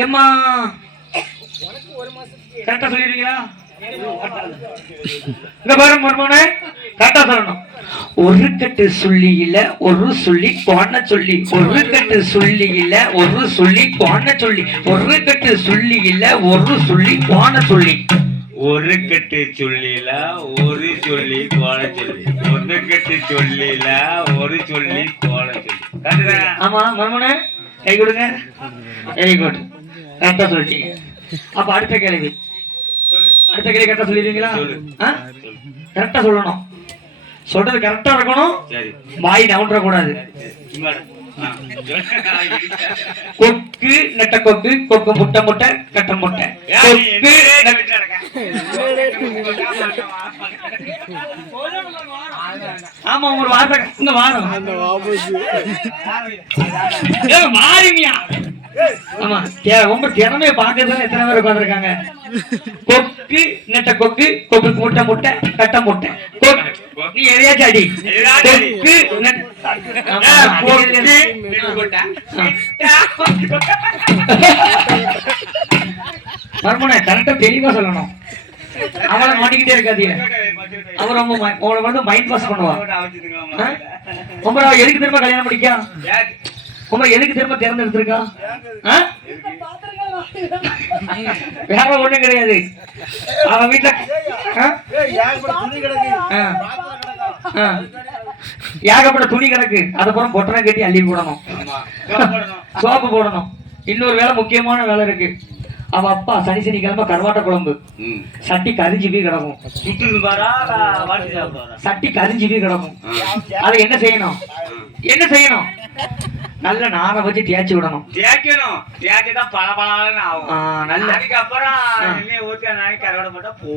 ஏம்மா கரெக்டா சொல்லிடுவீங்களா? இந்த பாரு மர்மோனே, கரெக்டா சொல்லணும். ஒரு கட்டு சொல்லியில ஒரு சொல்லி போன சொல்லி, ஒரு கட்டு சொல்லியில ஒரு சொல்லி போன சொல்லி, ஒரு கட்டு சொல்லியில ஒரு சொல்லி போன சொல்லி, ஒரு கட்டு சொல்லில ஒரு சொல்லி போன சொல்லி, ஒரு கட்டு சொல்லில ஒரு சொல்லி போன சொல்லி. ஆமா மர்மோனே, கை கொடுங்க. வெரி குட், கரெக்டா சொல்லிட்டீங்க. அப்ப அடுத்த கேள்வி, அடுத்த கேள்வி கரெக்டா சொல்லிடுவீங்களா? கரெக்டா சொல்லணும், சொல்றது கரெக்டா இருக்கணும், வாய் நவுன்ற கூடாது. கொக்கு நெட்ட கொக்கு, கொக்கு முட்டை முட்டை கட்ட முட்டை, கொக்கு ஆமா ஒரு வார்த்தை இந்த வாரம் மாறினியா? ஆமா ரொம்ப திறமைய பாக்குறதுன்னு எத்தனை பேர் உட்காந்துருக்காங்க. கொக்கு நெட்ட கொக்கு, கொக்கு முட்டை முட்டை கட்ட முட்டை, நீ எதையாச்சும் அடி. மர்மனை கரெக்டா தெளிவா சொல்லணும், அவளை மாட்டிக்கிட்டே இருக்காதீங்க. அவன் ரொம்ப உங்களை வந்து மைண்ட் வாஷ் பண்ணுவான். ரொம்ப எதுக்கு திரும்ப கல்யாணம் முடிக்கா? உங்க எதுக்கு திரும்ப தேர்ந்தெடுத்திருக்கா? வேற ஒண்ணும் கிடையாது. அவன் வீட்டுல ஏகப்பட்ட துணி கிடக்கு, அதுக்கப்புறம் பொட்டனை கட்டி அள்ளி போடணும், சோப்பு போடணும். இன்னொரு வேலை, முக்கியமான வேலை இருக்கு. அவ அப்பா சனி சனிக்கிழமை கருவாட்ட குழம்பு, சட்டி கரிஞ்சு போய் கிடக்கும், சட்டி கரிஞ்சு போய் கிடக்கும். அதை என்ன செய்யணும்? என்ன செய்யணும்? நல்ல நாரை வச்சு தேய்ச்சி விடணும். தேய்க்கணும், தேய்ச்சிதான் பல பலன்னு ஆகும். நல்ல அதுக்கப்புறம் ஊற்றி கருவாடை போட்டா போ.